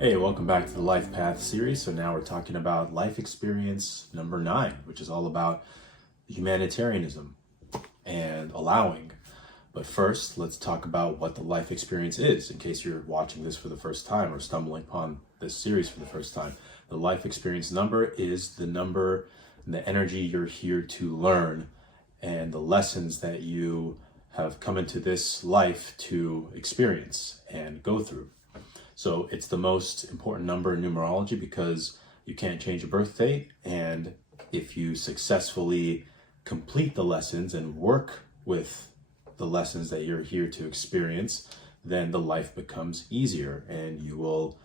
Hey, welcome back to the Life Path series. So now we're talking about life experience number 9, which is all about humanitarianism and allowing. But first, let's talk about what the life experience is, in case you're watching this for the first time or stumbling upon this series for the first time. The life experience number is the number and the energy you're here to learn and the lessons that you have come into this life to experience and go through. So it's the most important number in numerology because you can't change your birth date. And if you successfully complete the lessons and work with the lessons that you're here to experience, then the life becomes easier and you will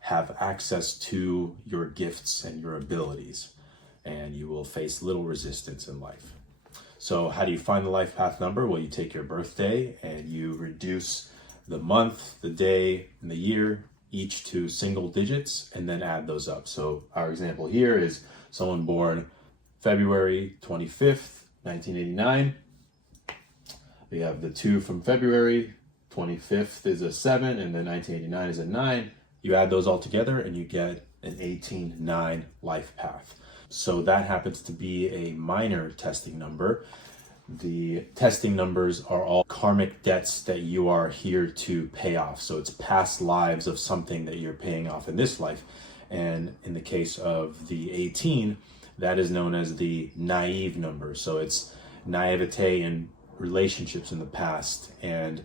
have access to your gifts and your abilities, and you will face little resistance in life. So how do you find the life path number? Well, you take your birthday and you reduce the month, the day, and the year, each to single digits, and then add those up. So our example here is someone born February 25th, 1989. We have the 2 from February, 25th is a 7, and then 1989 is a 9. You add those all together and you get an 18-9 life path. So that happens to be a minor testing number. The testing numbers are all karmic debts that you are here to pay off. So it's past lives of something that you're paying off in this life. And in the case of the 18, that is known as the naive number. So it's naivete in relationships in the past and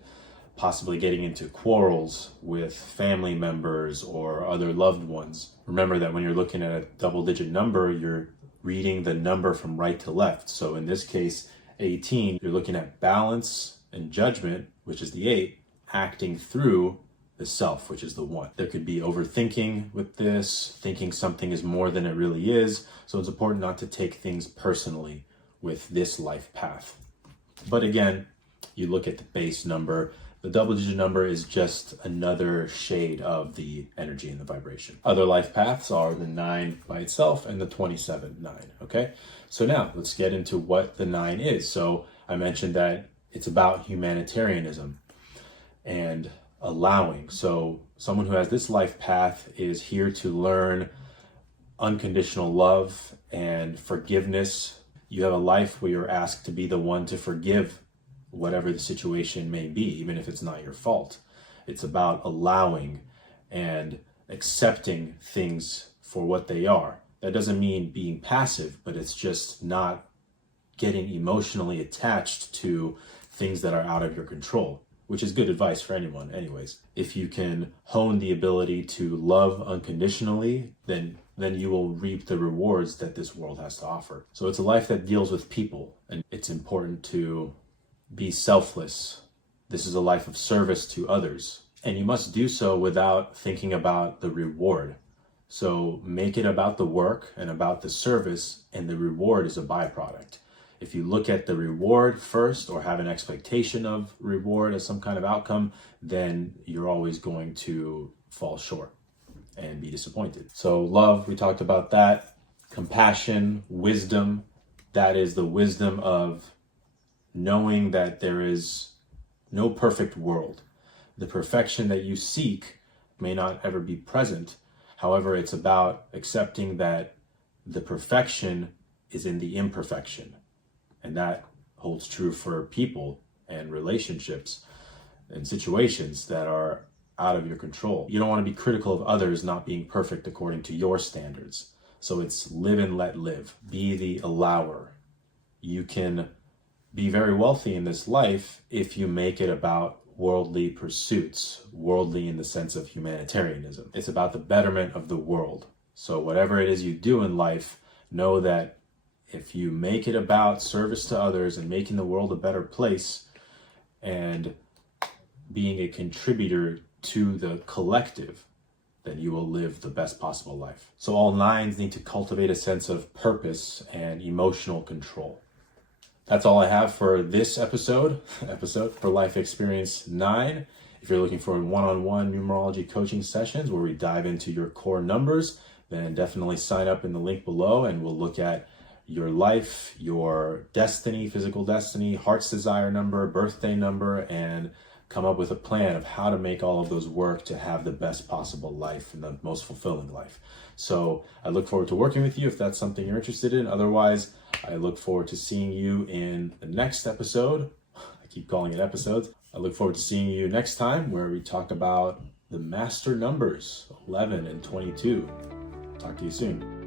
possibly getting into quarrels with family members or other loved ones. Remember that when you're looking at a double-digit number, you're reading the number from right to left. So in this case, 18, you're looking at balance and judgment, which is the 8, acting through the self, which is the 1. There could be overthinking with this, thinking something is more than it really is. So it's important not to take things personally with this life path. But again, you look at the base number. The double-digit number is just another shade of the energy and the vibration. Other life paths are the 9 by itself and the 27-9, okay? So now let's get into what the 9 is. So I mentioned that it's about humanitarianism and allowing. So someone who has this life path is here to learn unconditional love and forgiveness. You have a life where you're asked to be the one to forgive whatever the situation may be, even if it's not your fault. It's about allowing and accepting things for what they are. That doesn't mean being passive, but it's just not getting emotionally attached to things that are out of your control, which is good advice for anyone anyways. If you can hone the ability to love unconditionally, then you will reap the rewards that this world has to offer. So it's a life that deals with people, and it's important to be selfless. This is a life of service to others, and you must do so without thinking about the reward. So make it about the work and about the service, and the reward is a byproduct. If you look at the reward first or have an expectation of reward as some kind of outcome, then you're always going to fall short and be disappointed. So love, we talked about that. Compassion, wisdom, that is the wisdom of knowing that there is no perfect world. The perfection that you seek may not ever be present. However, it's about accepting that the perfection is in the imperfection. And that holds true for people and relationships and situations that are out of your control. You don't want to be critical of others not being perfect according to your standards. So it's live and let live. Be the allower. You can be very wealthy in this life if you make it about worldly pursuits, worldly in the sense of humanitarianism. It's about the betterment of the world. So whatever it is you do in life, know that if you make it about service to others and making the world a better place and being a contributor to the collective, then you will live the best possible life. So all 9s need to cultivate a sense of purpose and emotional control. That's all I have for this episode for Life Experience 9. If you're looking for one-on-one numerology coaching sessions where we dive into your core numbers, then definitely sign up in the link below and we'll look at your life, your destiny, physical destiny, heart's desire number, birthday number, and come up with a plan of how to make all of those work to have the best possible life and the most fulfilling life. So I look forward to working with you if that's something you're interested in. Otherwise, I look forward to seeing you in the next episode. I keep calling it episodes. I look forward to seeing you next time, where we talk about the master numbers, 11 and 22. Talk to you soon.